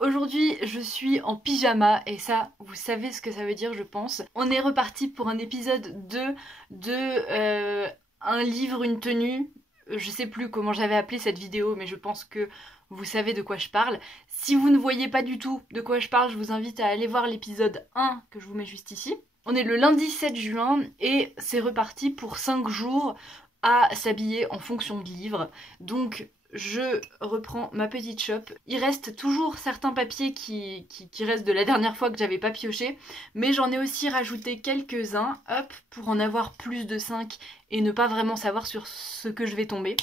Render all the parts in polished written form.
aujourd'hui je suis en pyjama et ça vous savez ce que ça veut dire je pense. On est reparti pour un épisode 2 de un livre, une tenue. Je sais plus comment j'avais appelé cette vidéo mais je pense que vous savez de quoi je parle. Si vous ne voyez pas du tout de quoi je parle, je vous invite à aller voir l'épisode 1 que je vous mets juste ici. On est le lundi 7 juin et c'est reparti pour 5 jours à s'habiller en fonction de livres. Donc je reprends ma petite chope. Il reste toujours certains papiers qui restent de la dernière fois que j'avais pas pioché, mais j'en ai aussi rajouté quelques-uns, hop, pour en avoir plus de 5 et ne pas vraiment savoir sur ce que je vais tomber.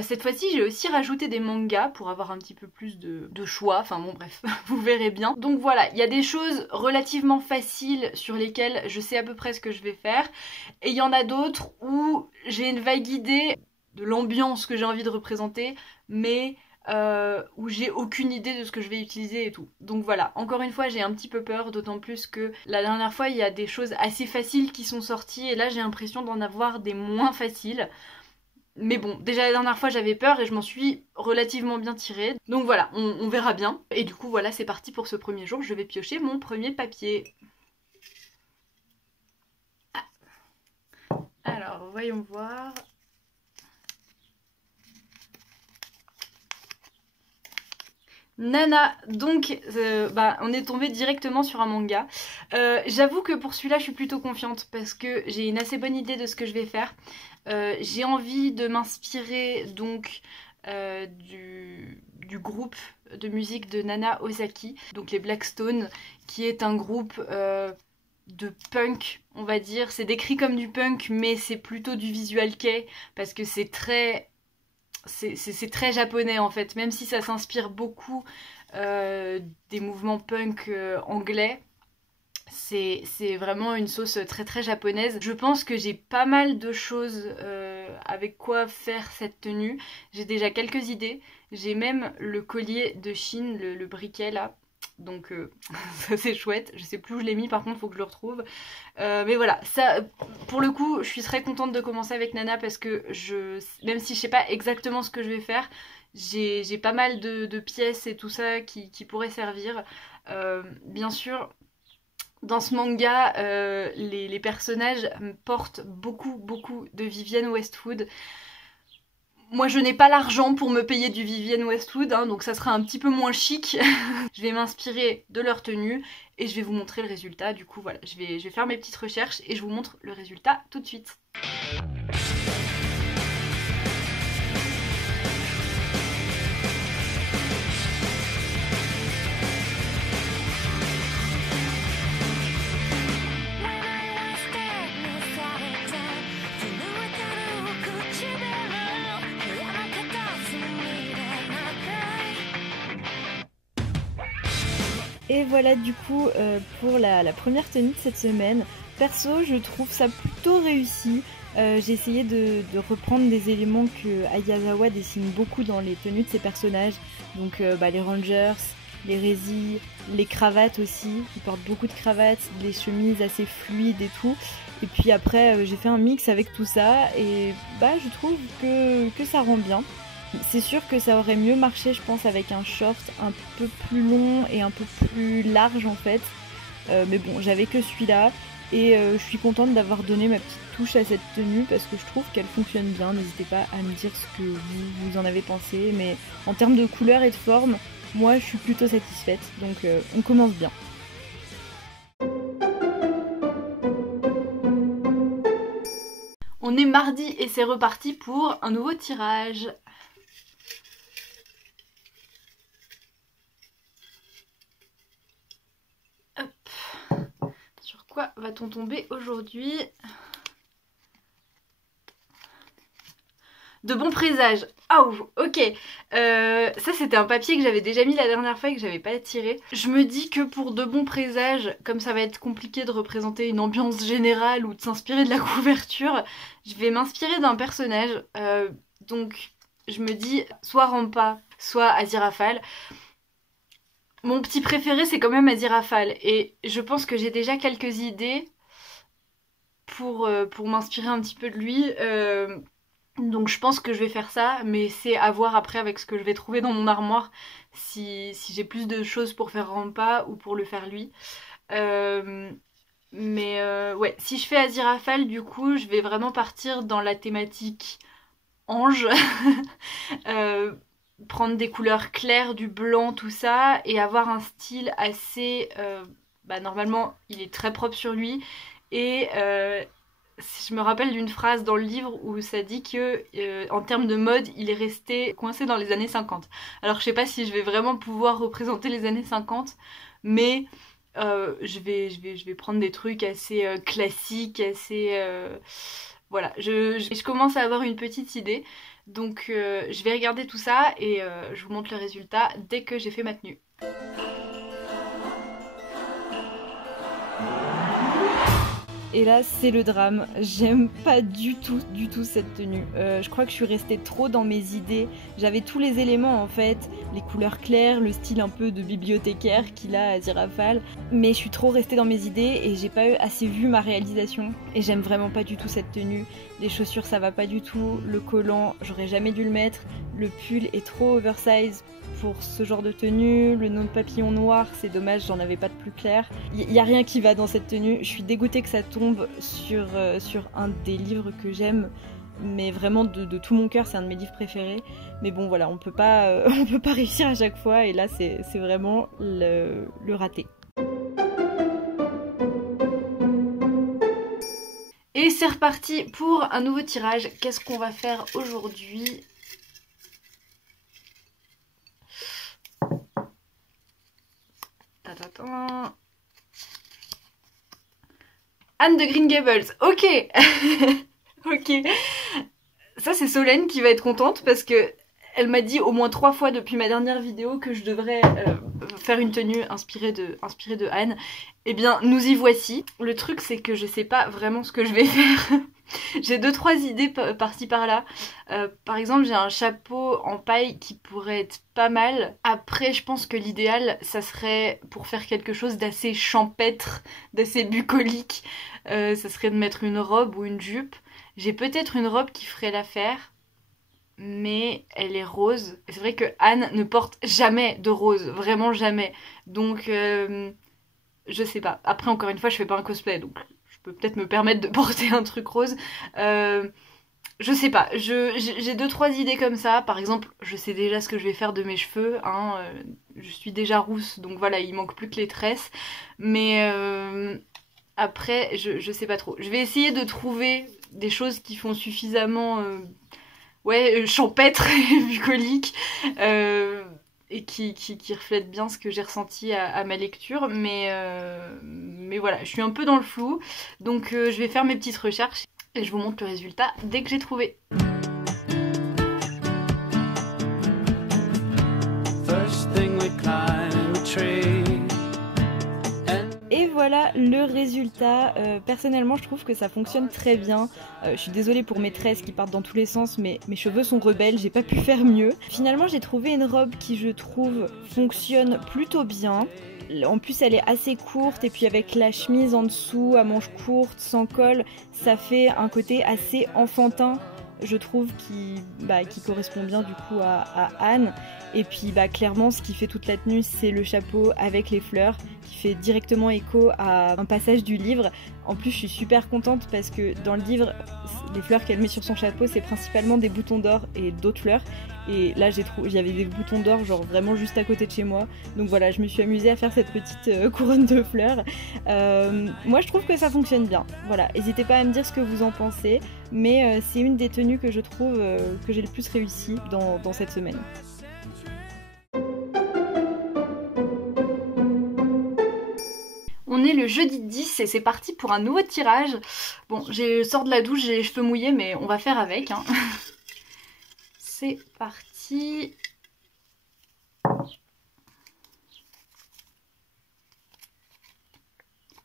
Cette fois-ci j'ai aussi rajouté des mangas pour avoir un petit peu plus de choix, enfin bon bref, vous verrez bien. Donc voilà, il y a des choses relativement faciles sur lesquelles je sais à peu près ce que je vais faire, et il y en a d'autres où j'ai une vague idée de l'ambiance que j'ai envie de représenter, mais où j'ai aucune idée de ce que je vais utiliser et tout. Donc voilà, encore une fois j'ai un petit peu peur, d'autant plus que la dernière fois il y a des choses assez faciles qui sont sorties et là j'ai l'impression d'en avoir des moins faciles. Mais bon, déjà la dernière fois j'avais peur et je m'en suis relativement bien tirée. Donc voilà, on verra bien. Et du coup voilà, c'est parti pour ce premier jour, je vais piocher mon premier papier. Alors voyons voir... Nana, donc on est tombé directement sur un manga. J'avoue que pour celui-là je suis plutôt confiante parce que j'ai une assez bonne idée de ce que je vais faire. J'ai envie de m'inspirer donc du groupe de musique de Nana Ozaki, donc les Blackstone, qui est un groupe de punk, on va dire. C'est décrit comme du punk mais c'est plutôt du visual kei parce que c'est très japonais en fait, même si ça s'inspire beaucoup des mouvements punk anglais. C'est vraiment une sauce très très japonaise. Je pense que j'ai pas mal de choses avec quoi faire cette tenue. J'ai déjà quelques idées. J'ai même le collier de Chine, le briquet là. Donc ça c'est chouette. Je sais plus où je l'ai mis, par contre faut que je le retrouve. Mais voilà, ça pour le coup je suis très contente de commencer avec Nana parce que même si je sais pas exactement ce que je vais faire, j'ai pas mal de pièces et tout ça qui pourraient servir. Bien sûr, dans ce manga, les personnages portent beaucoup de Vivienne Westwood. Moi je n'ai pas l'argent pour me payer du Vivienne Westwood, hein, donc ça sera un petit peu moins chic. Je vais m'inspirer de leur tenue et je vais vous montrer le résultat. Du coup voilà, je vais faire mes petites recherches et je vous montre le résultat tout de suite. Et voilà du coup pour la première tenue de cette semaine. Perso je trouve ça plutôt réussi. J'ai essayé de reprendre des éléments que Ayazawa dessine beaucoup dans les tenues de ses personnages. Donc les Rangers, les Rezi, les cravates aussi. Ils portent beaucoup de cravates, des chemises assez fluides et tout. Et puis après j'ai fait un mix avec tout ça et je trouve que ça rend bien. C'est sûr que ça aurait mieux marché je pense avec un short un peu plus long et un peu plus large en fait. Mais bon j'avais que celui-là et je suis contente d'avoir donné ma petite touche à cette tenue parce que je trouve qu'elle fonctionne bien. N'hésitez pas à me dire ce que vous en avez pensé, mais en termes de couleur et de forme, moi je suis plutôt satisfaite, donc on commence bien. On est mardi et c'est reparti pour un nouveau tirage. Sur quoi va-t-on tomber aujourd'hui? De bons présages. Oh, ok. Ça c'était un papier que j'avais déjà mis la dernière fois et que j'avais pas tiré. Je me dis que pour de bons présages, comme ça va être compliqué de représenter une ambiance générale ou de s'inspirer de la couverture, je vais m'inspirer d'un personnage. Donc je me dis soit Rampa, soit Aziraphale. Mon petit préféré c'est quand même Aziraphale et je pense que j'ai déjà quelques idées pour m'inspirer un petit peu de lui. Donc je pense que je vais faire ça, mais c'est à voir après avec ce que je vais trouver dans mon armoire, si j'ai plus de choses pour faire Rampa ou pour le faire lui. Euh, ouais, si je fais Aziraphale, du coup, je vais vraiment partir dans la thématique ange. Euh, Prendre des couleurs claires, du blanc, tout ça, et avoir un style assez... bah, normalement, il est très propre sur lui, et je me rappelle d'une phrase dans le livre où ça dit que en termes de mode, il est resté coincé dans les années 50. Alors je sais pas si je vais vraiment pouvoir représenter les années 50, mais je vais prendre des trucs assez classiques, assez... voilà, je commence à avoir une petite idée. Donc je vais regarder tout ça et je vous montre le résultat dès que j'ai fait ma tenue. Et là, c'est le drame. J'aime pas du tout cette tenue. Je crois que je suis restée trop dans mes idées. J'avais tous les éléments en fait, les couleurs claires, le style un peu de bibliothécaire qu'il a à Aziraphale. Mais je suis trop restée dans mes idées et j'ai pas assez vu ma réalisation. Et j'aime vraiment pas du tout cette tenue. Les chaussures, ça va pas du tout. Le collant, j'aurais jamais dû le mettre. Le pull est trop oversize pour ce genre de tenue. Le nœud de papillon noir, c'est dommage, j'en avais pas de plus clair. Y a rien qui va dans cette tenue. Je suis dégoûtée que ça tombe sur un des livres que j'aime, mais vraiment de tout mon cœur, c'est un de mes livres préférés. Mais bon voilà, on peut pas réussir à chaque fois, et là c'est vraiment le raté. Et c'est reparti pour un nouveau tirage. Qu'est-ce qu'on va faire aujourd'hui ? Anne de Green Gables, ok. Ok. Ça c'est Solène qui va être contente parce que elle m'a dit au moins 3 fois depuis ma dernière vidéo que je devrais faire une tenue inspirée de Anne. Eh bien nous y voici. Le truc c'est que je sais pas vraiment ce que je vais faire. J'ai 2-3 idées par-ci par-là. Par exemple, j'ai un chapeau en paille qui pourrait être pas mal. Après, je pense que l'idéal, ça serait pour faire quelque chose d'assez champêtre, d'assez bucolique. Ça serait de mettre une robe ou une jupe. J'ai peut-être une robe qui ferait l'affaire, mais elle est rose. C'est vrai que Anne ne porte jamais de rose, vraiment jamais. Donc, je sais pas. Après, encore une fois, je fais pas un cosplay, donc je peux peut-être me permettre de porter un truc rose. Je sais pas, j'ai 2-3 idées comme ça. Par exemple, je sais déjà ce que je vais faire de mes cheveux. Hein. Je suis déjà rousse, donc voilà, il manque plus que les tresses. Mais après, je sais pas trop. Je vais essayer de trouver des choses qui font suffisamment champêtre et bucolique. Et qui reflètent bien ce que j'ai ressenti à ma lecture. Mais voilà, je suis un peu dans le flou. Donc je vais faire mes petites recherches et je vous montre le résultat dès que j'ai trouvé. Et voilà le résultat. Personnellement, je trouve que ça fonctionne très bien. Je suis désolée pour mes tresses qui partent dans tous les sens, mais mes cheveux sont rebelles, j'ai pas pu faire mieux. Finalement, j'ai trouvé une robe qui, je trouve, fonctionne plutôt bien. En plus, elle est assez courte, et puis avec la chemise en dessous, à manches courtes, sans col, ça fait un côté assez enfantin, je trouve, qui correspond bien du coup à Anne. Et puis clairement, ce qui fait toute la tenue, c'est le chapeau avec les fleurs, qui fait directement écho à un passage du livre. En plus, je suis super contente parce que dans le livre, les fleurs qu'elle met sur son chapeau, c'est principalement des boutons d'or et d'autres fleurs. Et là, il y avait des boutons d'or, genre vraiment juste à côté de chez moi. Donc voilà, je me suis amusée à faire cette petite couronne de fleurs. Moi, je trouve que ça fonctionne bien. Voilà, n'hésitez pas à me dire ce que vous en pensez. Mais c'est une des tenues que je trouve que j'ai le plus réussi dans cette semaine. On est le jeudi 10 et c'est parti pour un nouveau tirage. Bon, je sors de la douche, j'ai les cheveux mouillés, mais on va faire avec. Hein. C'est parti.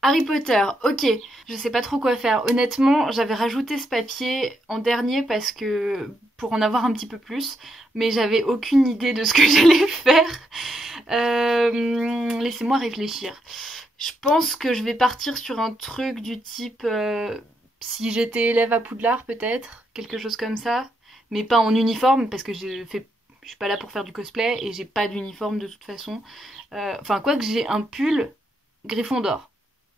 Harry Potter, ok, je sais pas trop quoi faire. Honnêtement, j'avais rajouté ce papier en dernier parce que pour en avoir un petit peu plus, mais j'avais aucune idée de ce que j'allais faire. Laissez-moi réfléchir. Je pense que je vais partir sur un truc du type si j'étais élève à Poudlard peut-être, quelque chose comme ça. mais pas en uniforme parce que je suis pas là pour faire du cosplay et j'ai pas d'uniforme de toute façon. Enfin, quoique j'ai un pull Gryffondor.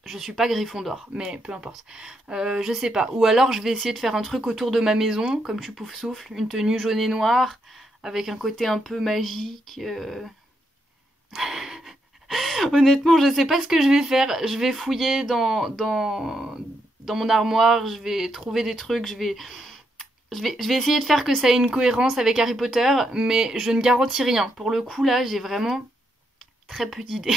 Je suis pas Gryffondor, mais peu importe. Je sais pas. Ou alors je vais essayer de faire un truc autour de ma maison, comme tu pouf souffle, une tenue jaune et noire, avec un côté un peu magique. Honnêtement, je sais pas ce que je vais faire. Je vais fouiller dans mon armoire, je vais trouver des trucs, je vais essayer de faire que ça ait une cohérence avec Harry Potter, mais je ne garantis rien. Pour le coup, là, j'ai vraiment très peu d'idées.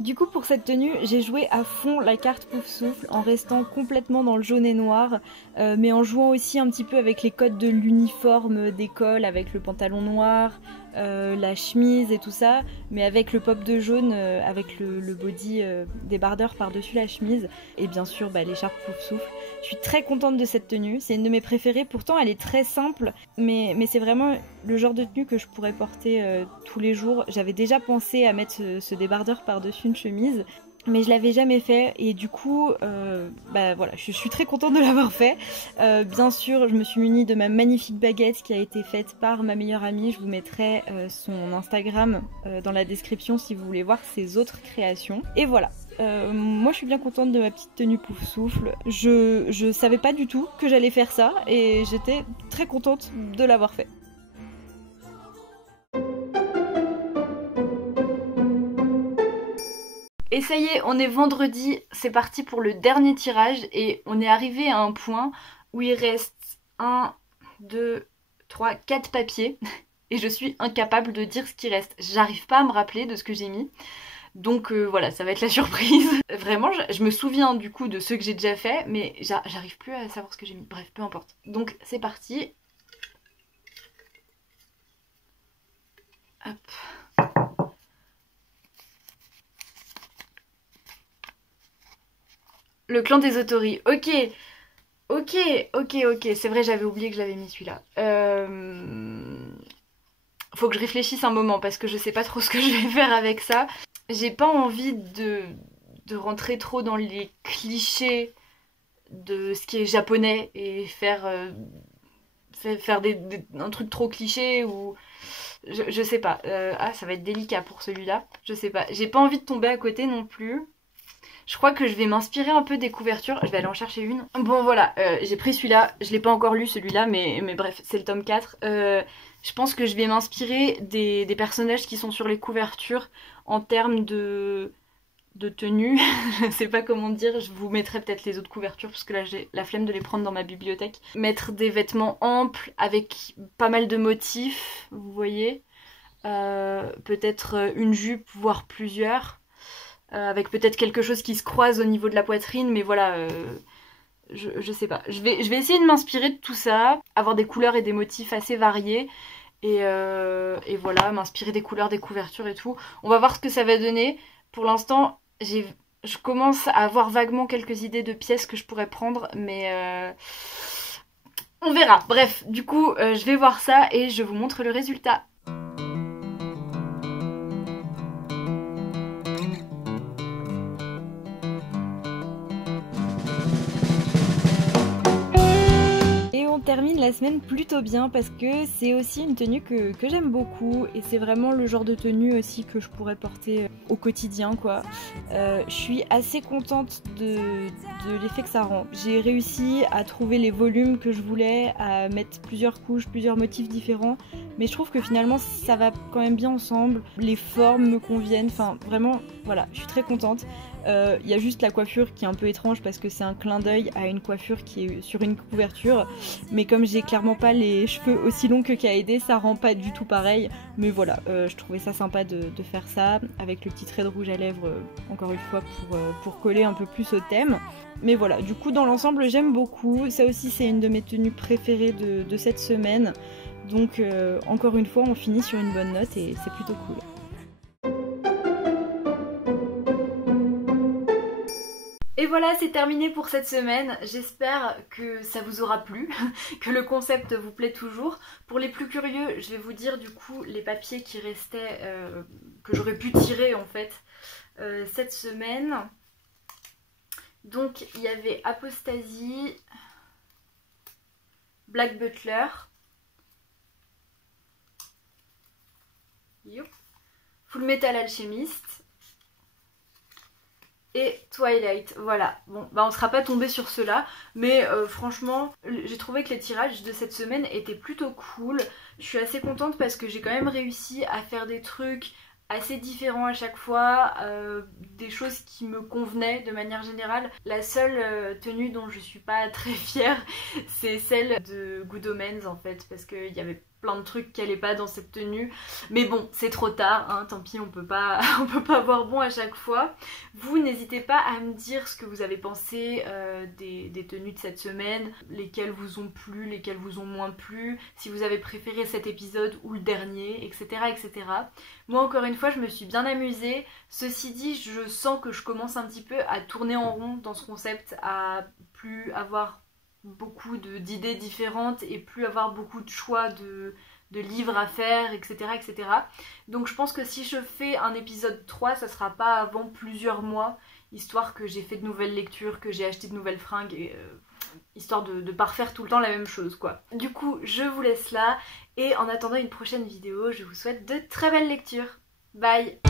Du coup, pour cette tenue, j'ai joué à fond la carte Pouf Souffle en restant complètement dans le jaune et noir, mais en jouant aussi un petit peu avec les codes de l'uniforme d'école, avec le pantalon noir, la chemise et tout ça, mais avec le pop de jaune, avec le body débardeur par-dessus la chemise, et bien sûr l'écharpe Pouf Souffle. Je suis très contente de cette tenue, c'est une de mes préférées, pourtant elle est très simple, mais c'est vraiment le genre de tenue que je pourrais porter tous les jours. J'avais déjà pensé à mettre ce débardeur par-dessus une chemise, mais je l'avais jamais fait et du coup voilà, je suis très contente de l'avoir fait. Bien sûr, je me suis munie de ma magnifique baguette qui a été faite par ma meilleure amie. Je vous mettrai son Instagram dans la description si vous voulez voir ses autres créations. Et voilà. Moi je suis bien contente de ma petite tenue Pouf Souffle. Je savais pas du tout que j'allais faire ça et j'étais très contente de l'avoir fait. Et ça y est, on est vendredi, c'est parti pour le dernier tirage et on est arrivé à un point où il reste 1, 2, 3, 4 papiers et je suis incapable de dire ce qui reste. J'arrive pas à me rappeler de ce que j'ai mis. Donc voilà, ça va être la surprise. Vraiment, je me souviens du coup de ceux que j'ai déjà fait, mais j'arrive plus à savoir ce que j'ai mis. Bref, peu importe. Donc c'est parti. Hop. Le clan des Autori. Ok. C'est vrai, j'avais oublié que j'avais mis celui-là. Faut que je réfléchisse un moment parce que je sais pas trop ce que je vais faire avec ça. J'ai pas envie de rentrer trop dans les clichés de ce qui est japonais et faire un truc trop cliché ou... Je sais pas. Ça va être délicat pour celui-là. Je sais pas. J'ai pas envie de tomber à côté non plus. Je crois que je vais m'inspirer un peu des couvertures. Je vais aller en chercher une. Bon voilà, j'ai pris celui-là. Je l'ai pas encore lu celui-là, mais bref, c'est le tome 4. Je pense que je vais m'inspirer des personnages qui sont sur les couvertures en termes de tenue. Je sais pas comment dire, je vous mettrai peut-être les autres couvertures parce que là j'ai la flemme de les prendre dans ma bibliothèque. Mettre des vêtements amples avec pas mal de motifs, vous voyez. Peut-être une jupe, voire plusieurs. Avec peut-être quelque chose qui se croise au niveau de la poitrine, mais voilà, je sais pas. Je vais essayer de m'inspirer de tout ça, avoir des couleurs et des motifs assez variés, et voilà, m'inspirer des couleurs, des couvertures et tout. On va voir ce que ça va donner. Pour l'instant, je commence à avoir vaguement quelques idées de pièces que je pourrais prendre, mais on verra. Bref, du coup, je vais voir ça et je vous montre le résultat. Termine la semaine plutôt bien parce que c'est aussi une tenue que j'aime beaucoup et c'est vraiment le genre de tenue aussi que je pourrais porter au quotidien quoi. Je suis assez contente de l'effet que ça rend. J'ai réussi à trouver les volumes que je voulais, à mettre plusieurs couches, plusieurs motifs différents, mais je trouve que finalement ça va quand même bien ensemble, les formes me conviennent, enfin vraiment voilà, je suis très contente. Il y a juste la coiffure qui est un peu étrange parce que c'est un clin d'œil à une coiffure qui est sur une couverture, mais comme j'ai clairement pas les cheveux aussi longs que Kaede, ça rend pas du tout pareil, mais voilà, je trouvais ça sympa de faire ça avec le petit trait de rouge à lèvres encore une fois pour coller un peu plus au thème. Mais voilà, du coup dans l'ensemble j'aime beaucoup, ça aussi c'est une de mes tenues préférées de cette semaine, donc encore une fois on finit sur une bonne note et c'est plutôt cool. Et voilà, c'est terminé pour cette semaine. J'espère que ça vous aura plu, que le concept vous plaît toujours. Pour les plus curieux, je vais vous dire du coup les papiers qui restaient, que j'aurais pu tirer en fait cette semaine. Donc il y avait Apostasie, Black Butler, Full Metal Alchemist et Twilight. Voilà, bon bah on sera pas tombé sur cela, mais franchement j'ai trouvé que les tirages de cette semaine étaient plutôt cool. Je suis assez contente parce que j'ai quand même réussi à faire des trucs assez différents à chaque fois, des choses qui me convenaient de manière générale. La seule tenue dont je suis pas très fière, c'est celle de Good Omens en fait, parce qu'il y avait plein de trucs qui allaient pas dans cette tenue. Mais bon, c'est trop tard, hein, tant pis, on peut pas avoir bon à chaque fois. Vous, n'hésitez pas à me dire ce que vous avez pensé des tenues de cette semaine, lesquelles vous ont plu, lesquelles vous ont moins plu, si vous avez préféré cet épisode ou le dernier, etc. etc. Moi, encore une fois, je me suis bien amusée. Ceci dit, je sens que je commence un petit peu à tourner en rond dans ce concept, à plus avoir beaucoup d'idées différentes et plus avoir beaucoup de choix de livres à faire, etc., etc. Donc je pense que si je fais un épisode 3, ça sera pas avant plusieurs mois, histoire que j'ai fait de nouvelles lectures, que j'ai acheté de nouvelles fringues, et, histoire de pas refaire tout le temps la même chose quoi. Du coup, je vous laisse là, et en attendant une prochaine vidéo, je vous souhaite de très belles lectures. Bye!